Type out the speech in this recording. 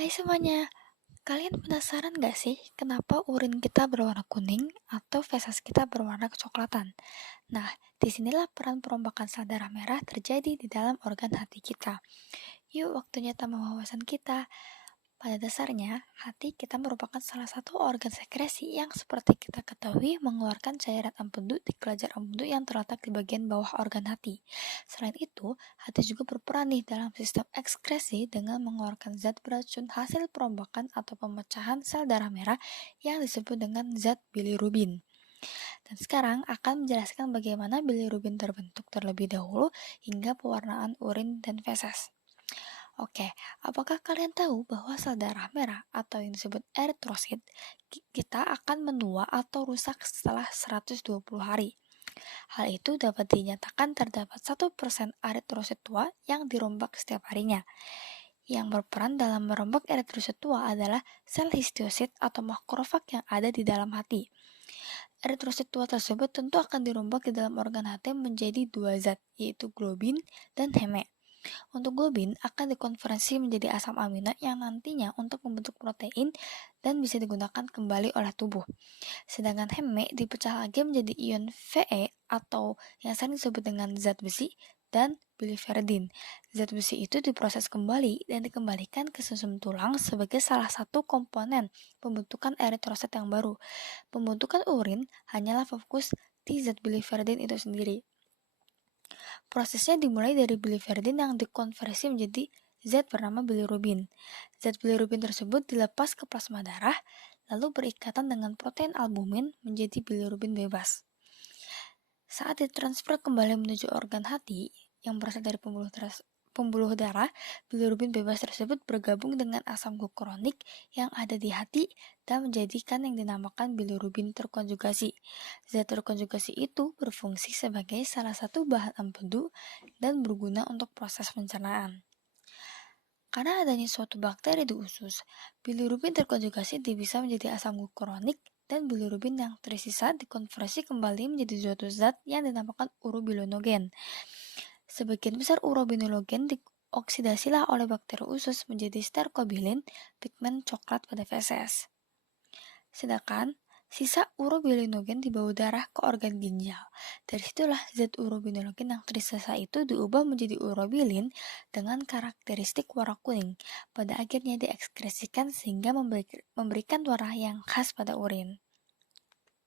Hai semuanya, kalian penasaran gak sih kenapa urin kita berwarna kuning atau feses kita berwarna kecoklatan? Nah, disinilah peran perombakan sel darah merah terjadi di dalam organ hati kita. Yuk waktunya tambah wawasan kita. Pada dasarnya, hati kita merupakan salah satu organ sekresi yang seperti kita ketahui mengeluarkan cairan empedu di kelenjar empedu yang terletak di bagian bawah organ hati. Selain itu, hati juga berperan nih dalam sistem ekskresi dengan mengeluarkan zat beracun hasil perombakan atau pemecahan sel darah merah yang disebut dengan zat bilirubin. Dan sekarang akan menjelaskan bagaimana bilirubin terbentuk terlebih dahulu hingga pewarnaan urin dan feses. Oke, apakah kalian tahu bahwa sel darah merah atau yang disebut eritrosit kita akan menua atau rusak setelah 120 hari? Hal itu dapat dinyatakan terdapat 1% eritrosit tua yang dirombak setiap harinya. Yang berperan dalam merombak eritrosit tua adalah sel histiosit atau makrofag yang ada di dalam hati. Eritrosit tua tersebut tentu akan dirombak di dalam organ hati menjadi dua zat, yaitu globin dan heme. Untuk globin akan dikonversi menjadi asam amino yang nantinya untuk membentuk protein dan bisa digunakan kembali oleh tubuh. Sedangkan heme dipecah lagi menjadi ion Fe atau yang sering disebut dengan zat besi dan biliverdin. Zat besi itu diproses kembali dan dikembalikan ke sumsum tulang sebagai salah satu komponen pembentukan eritrosit yang baru. Pembentukan urin hanyalah fokus di zat biliverdin itu sendiri. Prosesnya dimulai dari biliverdin yang dikonversi menjadi zat bernama bilirubin. Zat bilirubin tersebut dilepas ke plasma darah, lalu berikatan dengan protein albumin menjadi bilirubin bebas. Saat ditransfer kembali menuju organ hati yang berasal dari pembuluh darah, bilirubin bebas tersebut bergabung dengan asam glukuronik yang ada di hati dan menjadikan yang dinamakan bilirubin terkonjugasi. Zat terkonjugasi itu berfungsi sebagai salah satu bahan empedu dan berguna untuk proses pencernaan. Karena adanya suatu bakteri di usus, bilirubin terkonjugasi bisa menjadi asam glukuronik dan bilirubin yang tersisa dikonversi kembali menjadi suatu zat yang dinamakan urobilinogen. Sebagian besar urobilinogen dioksidasilah oleh bakteri usus menjadi sterkobilin, pigmen coklat pada feses. Sedangkan sisa urobilinogen dibawa darah ke organ ginjal. Dari situlah zat urobilinogen yang tersisa itu diubah menjadi urobilin dengan karakteristik warna kuning. Pada akhirnya diekskresikan sehingga memberikan warna yang khas pada urin.